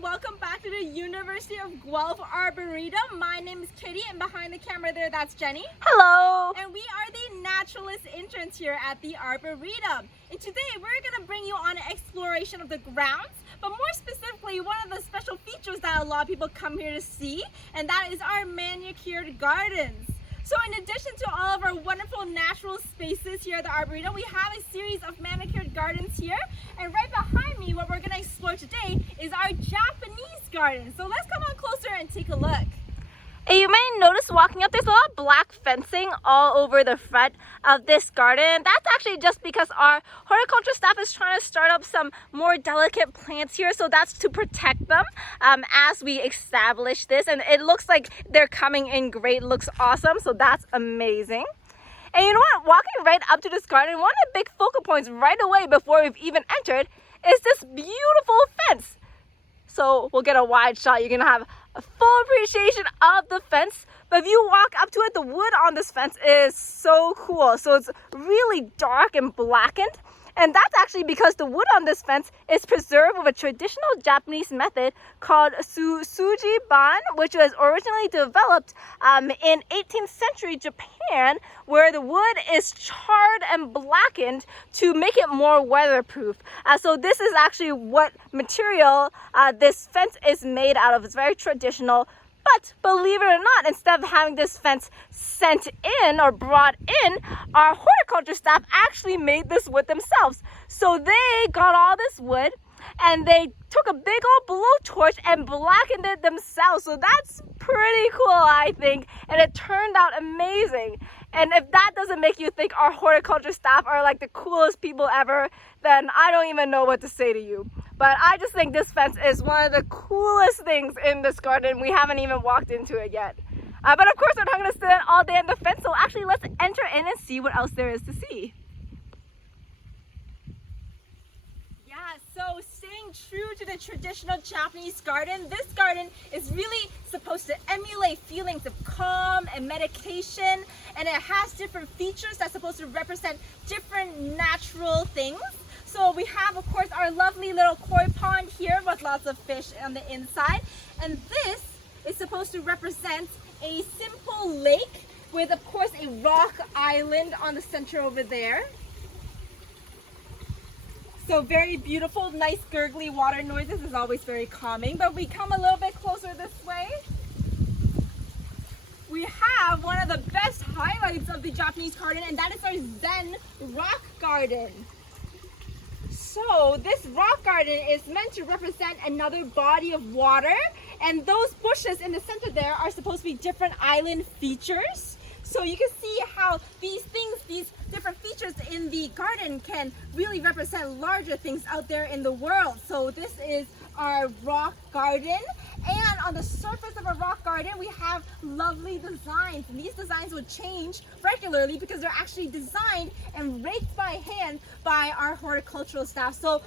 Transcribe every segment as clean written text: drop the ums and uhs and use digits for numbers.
welcome back to the University of Guelph Arboretum. My name is Kitty, and behind the camera there, that's Jenny. Hello! And we are the Naturalist Interns here at the Arboretum. And today we're going to bring you on an exploration of the grounds, but more specifically, one of the special features that a lot of people come here to see, and that is our manicured gardens. So in addition to all of our wonderful natural spaces here at the Arboretum, we have a series of manicured gardens here. And right behind me, what we're going to explore today is our Japanese garden. So let's come on closer and take a look. And you may notice walking up, there's a lot of black fencing all over the front of this garden. That's actually just because our horticulture staff is trying to start up some more delicate plants here. So that's to protect them as we establish this. And it looks like they're coming in great, looks awesome. So that's amazing. And you know what? Walking right up to this garden, one of the big focal points right away before we've even entered is this beautiful fence. So we'll get a wide shot. You're going to have a full appreciation of the fence. But if you walk up to it, the wood on this fence is so cool. So it's really dark and blackened. And that's actually because the wood on this fence is preserved with a traditional Japanese method called sujiban, which was originally developed in 18th century Japan, where the wood is charred and blackened to make it more weatherproof. So this is actually what material this fence is made out of. It's very traditional. But believe it or not, instead of having this fence sent in or brought in, our horticulture staff actually made this wood themselves. So they got all this wood and they took a big old blowtorch and blackened it themselves. So that's pretty cool, I think. And it turned out amazing. And if that doesn't make you think our horticulture staff are like the coolest people ever, then I don't even know what to say to you. But I just think this fence is one of the coolest things in this garden. We haven't even walked into it yet. But of course, we're not going to sit all day on the fence. So actually, let's enter in and see what else there is to see. Yeah, so staying true to the traditional Japanese garden, this garden is really supposed to emulate feelings of calm and meditation. And it has different features that's supposed to represent different natural things. So we have, of course, our lovely little koi pond here with lots of fish on the inside. And this is supposed to represent a simple lake with, of course, a rock island on the center over there. So very beautiful, nice gurgly water noises is always very calming. But we come a little bit closer this way. We have one of the best highlights of the Japanese garden, and that is our Zen rock garden. So this rock garden is meant to represent another body of water, and those bushes in the center there are supposed to be different island features. So you can see how these different features in the garden can really represent larger things out there in the world. So this is our rock garden, and on the surface of a rock garden we have lovely designs, and these designs will change regularly because they're actually designed and raked by hand by our horticultural staff. So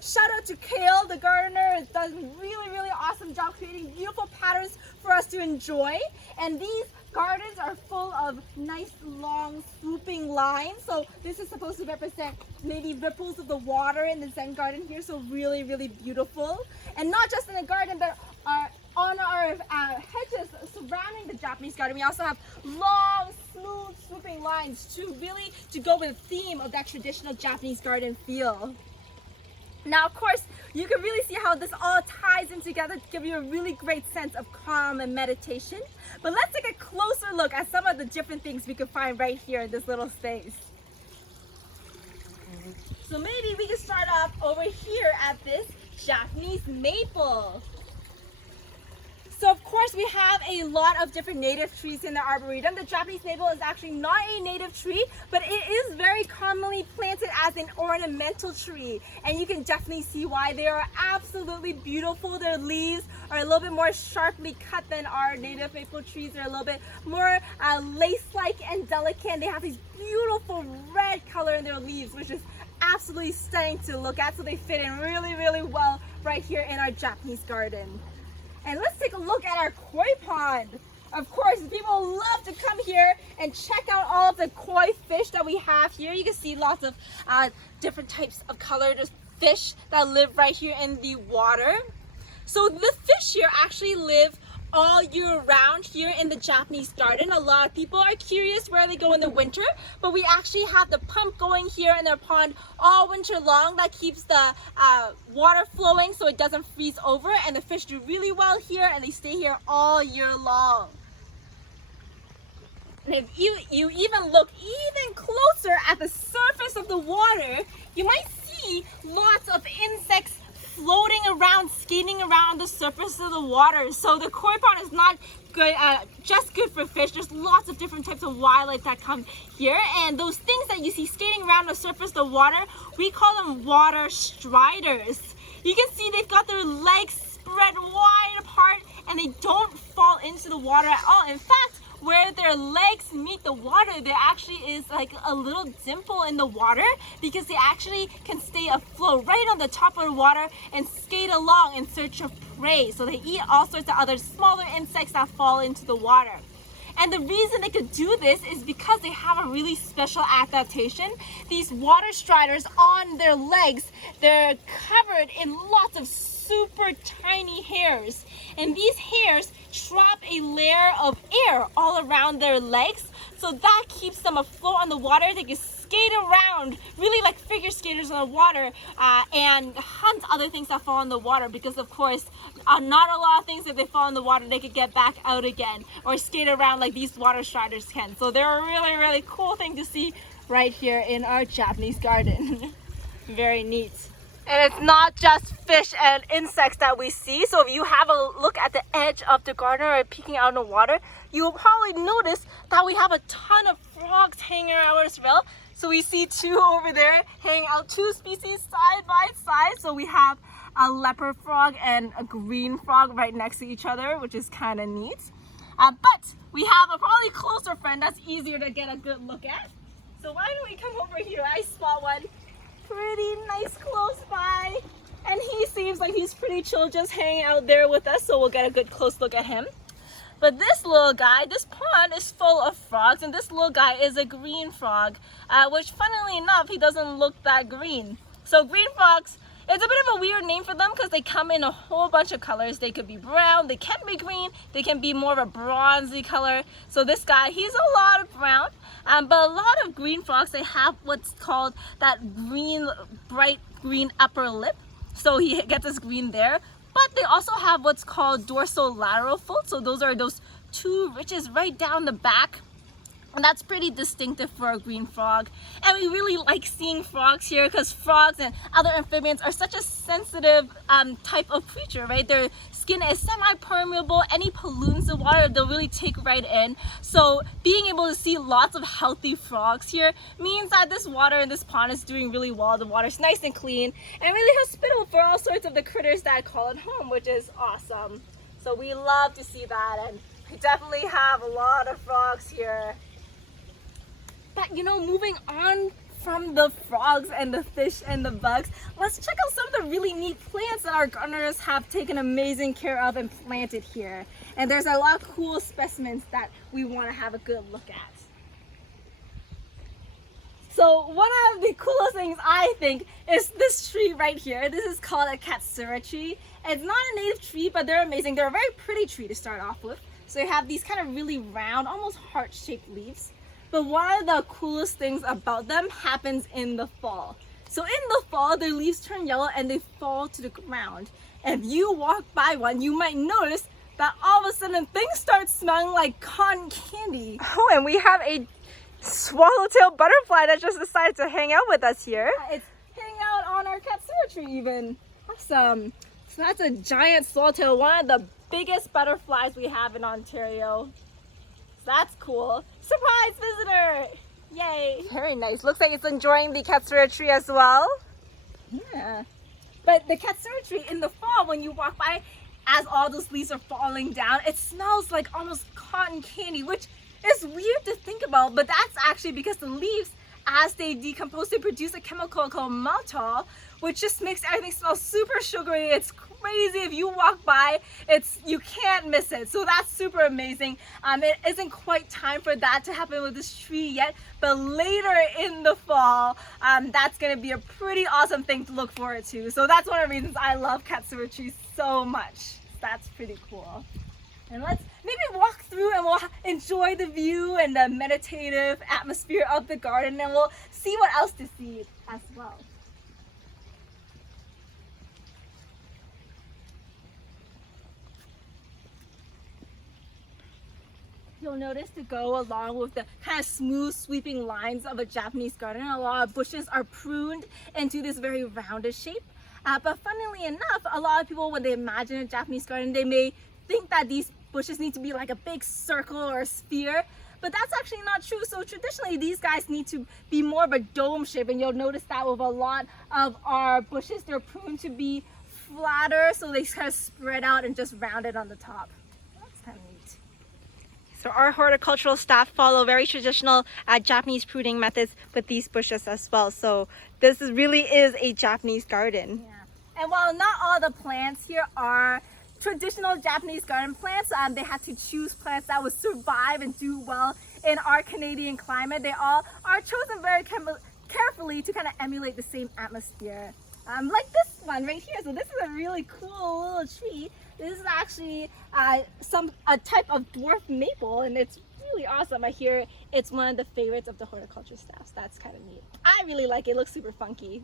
shout out to Kale, the gardener, has done a really awesome job creating beautiful patterns for us to enjoy. And these gardens are full of nice long swooping lines, so this is supposed to represent maybe ripples of the water in the Zen garden here. So really beautiful. And not just in the garden, but on our hedges surrounding the Japanese garden, we also have long smooth swooping lines to go with the theme of that traditional Japanese garden feel. Now, of course, you can really see how this all ties in together to give you a really great sense of calm and meditation. But let's take a closer look at some of the different things we can find right here in this little space. So maybe we can start off over here at this Japanese maple. So of course we have a lot of different native trees in the Arboretum. The Japanese maple is actually not a native tree, but it is very commonly planted as an ornamental tree. And you can definitely see why. They are absolutely beautiful. Their leaves are a little bit more sharply cut than our native maple trees. They're a little bit more lace-like and delicate. And they have this beautiful red color in their leaves, which is absolutely stunning to look at. So they fit in really well right here in our Japanese garden. And let's take a look at our koi pond. Of course, people love to come here and check out all of the koi fish that we have here. You can see lots of different types of colored fish that live right here in the water. So the fish here actually live all year round here in the Japanese garden. A lot of people are curious where they go in the winter, but we actually have the pump going here in their pond all winter long. That keeps the water flowing so it doesn't freeze over, and the fish do really well here and they stay here all year long. And if you even look even closer at the surface of the water, you might see lots of insects floating around, skating around the surface of the water. So the koi pond is not good, just good for fish. There's lots of different types of wildlife that come here, and those things that you see skating around the surface of the water, we call them water striders. You can see they've got their legs spread wide apart and they don't fall into the water at all. In fact, where their legs meet the water, there actually is like a little dimple in the water because they actually can stay afloat right on the top of the water and skate along in search of prey. So they eat all sorts of other smaller insects that fall into the water. And the reason they could do this is because they have a really special adaptation. These water striders on their legs, they're covered in lots of super tiny hairs, and these hairs trap a layer of air all around their legs, so that keeps them afloat on the water. They can skate around really like figure skaters on the water and hunt other things that fall in the water, because of course not a lot of things, if they fall in the water they could get back out again or skate around like these water striders can. So they're a really cool thing to see right here in our Japanese garden. Very neat. And it's not just fish and insects that we see. So if you have a look at the edge of the garden or peeking out in the water, you will probably notice that we have a ton of frogs hanging out as well. So we see two over there hanging out, two species side by side. So we have a leopard frog and a green frog right next to each other, which is kind of neat. But we have a probably closer friend that's easier to get a good look at. So why don't we come over here? I spot one pretty nice close by, and he seems like he's pretty chill just hanging out there with us, so we'll get a good close look at him. But this little guy, this pond is full of frogs, and this little guy is a green frog, which funnily enough, he doesn't look that green. So green frogs, it's a bit of a weird name for them because they come in a whole bunch of colors. They could be brown, they can be green, they can be more of a bronzy color. So this guy, he's a lot of brown, but a lot of green frogs, they have what's called that green, bright green upper lip. So he gets his green there. But they also have what's called dorsolateral fold. So those are those two ridges right down the back. And that's pretty distinctive for a green frog. And we really like seeing frogs here because frogs and other amphibians are such a sensitive type of creature, right? Their skin is semi-permeable. Any pollutants in water, they'll really take right in. So being able to see lots of healthy frogs here means that this water in this pond is doing really well. The water's nice and clean and really hospitable for all sorts of the critters that call it home, which is awesome. So we love to see that, and we definitely have a lot of frogs here. But you know, moving on from the frogs and the fish and the bugs, let's check out some of the really neat plants that our gardeners have taken amazing care of and planted here. And there's a lot of cool specimens that we want to have a good look at. So one of the coolest things I think is this tree right here. This is called a katsura tree. It's not a native tree, but they're amazing. They're a very pretty tree to start off with. So you have these kind of really round, almost heart-shaped leaves. But one of the coolest things about them happens in the fall. So in the fall, their leaves turn yellow and they fall to the ground. If you walk by one, you might notice that all of a sudden things start smelling like cotton candy. Oh, and we have a swallowtail butterfly that just decided to hang out with us here. It's hanging out on our katsura tree even. Awesome. So that's a giant swallowtail, one of the biggest butterflies we have in Ontario. That's cool. Surprise visitor! Yay! Very nice. Looks like it's enjoying the katsura tree as well. Yeah. But the katsura tree in the fall, when you walk by, as all those leaves are falling down, it smells like almost cotton candy, which is weird to think about, but that's actually because the leaves, as they decompose, they produce a chemical called maltol, which just makes everything smell super sugary. It's crazy. If you walk by, you can't miss it. So that's super amazing. It isn't quite time for that to happen with this tree yet, but later in the fall, that's gonna be a pretty awesome thing to look forward to. So that's one of the reasons I love Katsura trees so much. That's pretty cool. And let's maybe walk through and we'll enjoy the view and the meditative atmosphere of the garden, and we'll see what else to see as well. You'll notice to go along with the kind of smooth sweeping lines of a Japanese garden, a lot of bushes are pruned into this very rounded shape. But funnily enough, a lot of people, when they imagine a Japanese garden, they may think that these bushes need to be like a big circle or a sphere, but that's actually not true. So traditionally, these guys need to be more of a dome shape, and you'll notice that with a lot of our bushes, they're pruned to be flatter, so they kind of spread out and just rounded on the top. That's kind of neat. So our horticultural staff follow very traditional Japanese pruning methods with these bushes as well. So this really is a Japanese garden. Yeah. And while not all the plants here are traditional Japanese garden plants, they had to choose plants that would survive and do well in our Canadian climate. They all are chosen very carefully to kind of emulate the same atmosphere. Like this one right here. So this is a really cool little tree. This is actually a type of dwarf maple, and it's really awesome. I hear it's one of the favorites of the horticulture staff. So that's kind of neat. I really like it. It looks super funky.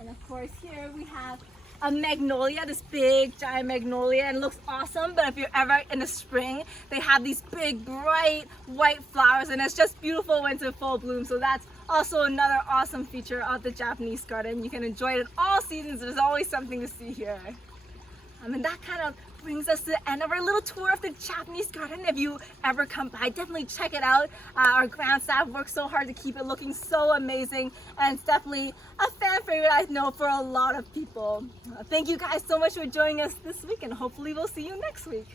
And of course here we have a magnolia, this big giant magnolia, and it looks awesome. But if you're ever in the spring, they have these big bright white flowers, and it's just beautiful when it's in full bloom. So that's also another awesome feature of the Japanese garden. You can enjoy it in all seasons. There's always something to see here. And that kind of brings us to the end of our little tour of the Japanese garden. If you ever come by, definitely check it out. Our ground staff worked so hard to keep it looking so amazing, and it's definitely a fan favorite, I know, for a lot of people. Thank you guys so much for joining us this week, and hopefully we'll see you next week.